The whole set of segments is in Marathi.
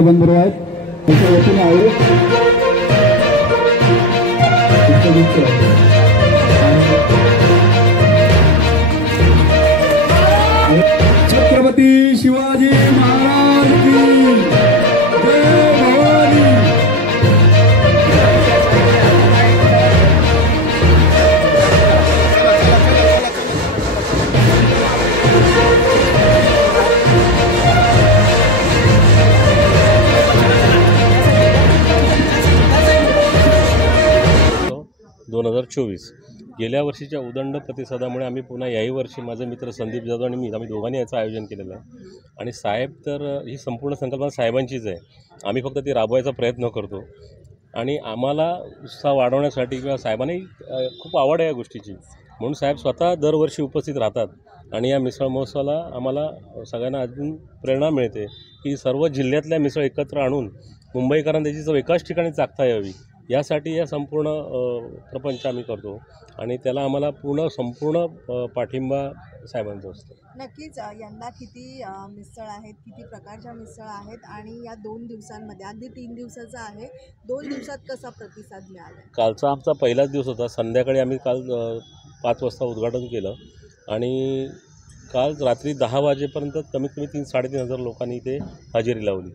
बरोबर आहेत त्याच्या वतीने आहे छत्रपती शिवाजी महाराज की जय भवानी। 2024 गेल्या वर्षीच्या उदंड प्रतिसादामुळे आम्ही पुन्हा याही वर्षी माझे मित्र संदीप जाधव आणि आम्ही दोघांनी याचं आयोजन केलेलं आहे। आणि साहेब तर ही संपूर्ण संकल्पना साहेबांचीच आहे, आम्ही फक्त ती राबवायचा प्रयत्न करतो। आणि आम्हाला उत्साह वाढवण्यासाठी किंवा साहेबांनी खूप आवड आहे या गोष्टीची, म्हणून साहेब स्वतः दरवर्षी उपस्थित राहतात। आणि या मिसळ महोत्सवाला आम्हाला सगळ्यांना अजून प्रेरणा मिळते की सर्व जिल्ह्यातल्या मिसळ एकत्र आणून मुंबईकरांना त्याची चव एकाच ठिकाणी चाखता यावी, यासाठी या संपूर्ण प्रपंच आम्ही करतो। आणि त्याला आम्हाला संपूर्ण पाठिंबा साहेबांचा असतो। नक्कीच यंदा किती मिसळ आहेत, किती प्रकारच्या मिसळ आहेत आणि या 2 दिवसांमध्ये अगदी 3 दिवसाचा आहे, 2 दिवसात कसा प्रतिसाद मिळाला? कालचा आमचा पहिलाच दिवस होता, संध्याकाळी आम्ही काल 5 वाजता उद्घाटन केलं आणि काल रात्री 10 वाजेपर्यंत कमीत कमी 3-3.5 हजार लोकांनी इथे हजेरी लावली।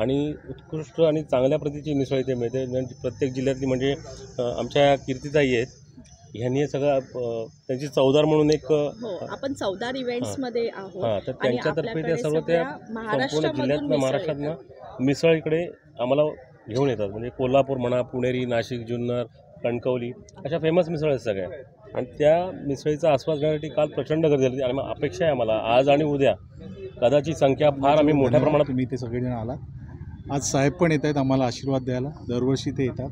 आणि उत्कृष्ट आणि चांगल्या प्रतीची मिसळ इथे मिळते, म्हणजे प्रत्येक जिल्ह्यातली, म्हणजे आमच्या कीर्तिताई आहेत, ह्यांनी हे सगळं त्यांची चवदार म्हणून एक आपण चवदार इव्हेंट्समध्ये आहोत। हां, तर त्यांच्यातर्फे ते सर्व त्या संपूर्ण जिल्ह्यातनं महाराष्ट्रातनं मिसळ इकडे आम्हाला घेऊन येतात। म्हणजे कोल्हापूर म्हणा, पुणेरी, नाशिक, जुन्नर, कणकवली अशा फेमस मिसळ आहेत सगळ्या। आणि त्या मिसळीचा आस्वाद घेण्यासाठी काल प्रचंड गर्दी झाली आणि अपेक्षा आहे आम्हाला आज आणि उद्या कदाचित संख्या फार आम्ही मोठ्या प्रमाणात। तुम्ही ते सगळेजण आलात, आज साहेब पण येत आहेत आम्हाला आशीर्वाद द्यायला, दरवर्षी ते येतात।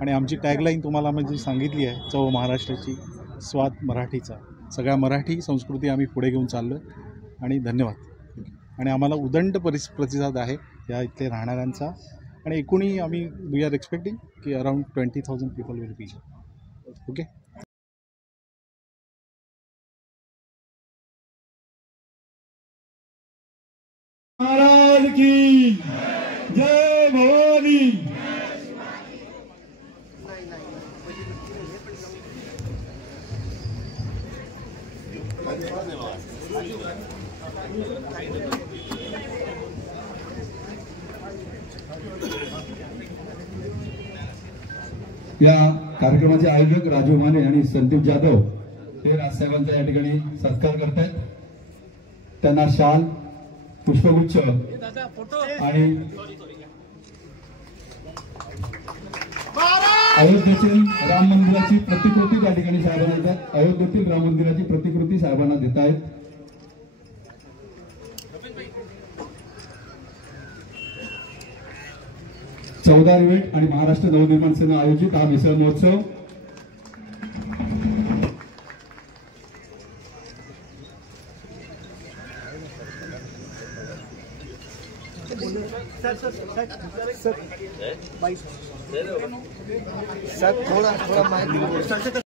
आणि आमची टॅगलाईन तुम्हाला म्हणजे सांगितली आहे, चव महाराष्ट्राची, स्वाद मराठीचा। सगळ्या मराठी संस्कृती आम्ही पुढे घेऊन चाललो आणि धन्यवाद। आणि आम्हाला उदंड प्रतिसाद आहे या इथले राहणाऱ्यांचा। आणि एकूणही आम्ही वी आर एक्सपेक्टिंग की around 20,000 people will be. Okay. Maharaj की जय भवानी। या कार्यक्रमाचे आयोजक राजू माने आणि संदीप जाधव हे राजसाहेबांचा या ठिकाणी सत्कार करत आहेत। त्यांना शाल, पुष्पगुच्छ आणि अयोध्येतील राम मंदिराची प्रतिकृती त्या ठिकाणी साहेबांना देतात। अयोध्येतील राम मंदिराची प्रतिकृती साहेबांना देत आहेत। चवदार इव्हेंट आणि महाराष्ट्र नवनिर्माण सेना आयोजित हा मिसळ महोत्सव सर थोड़ा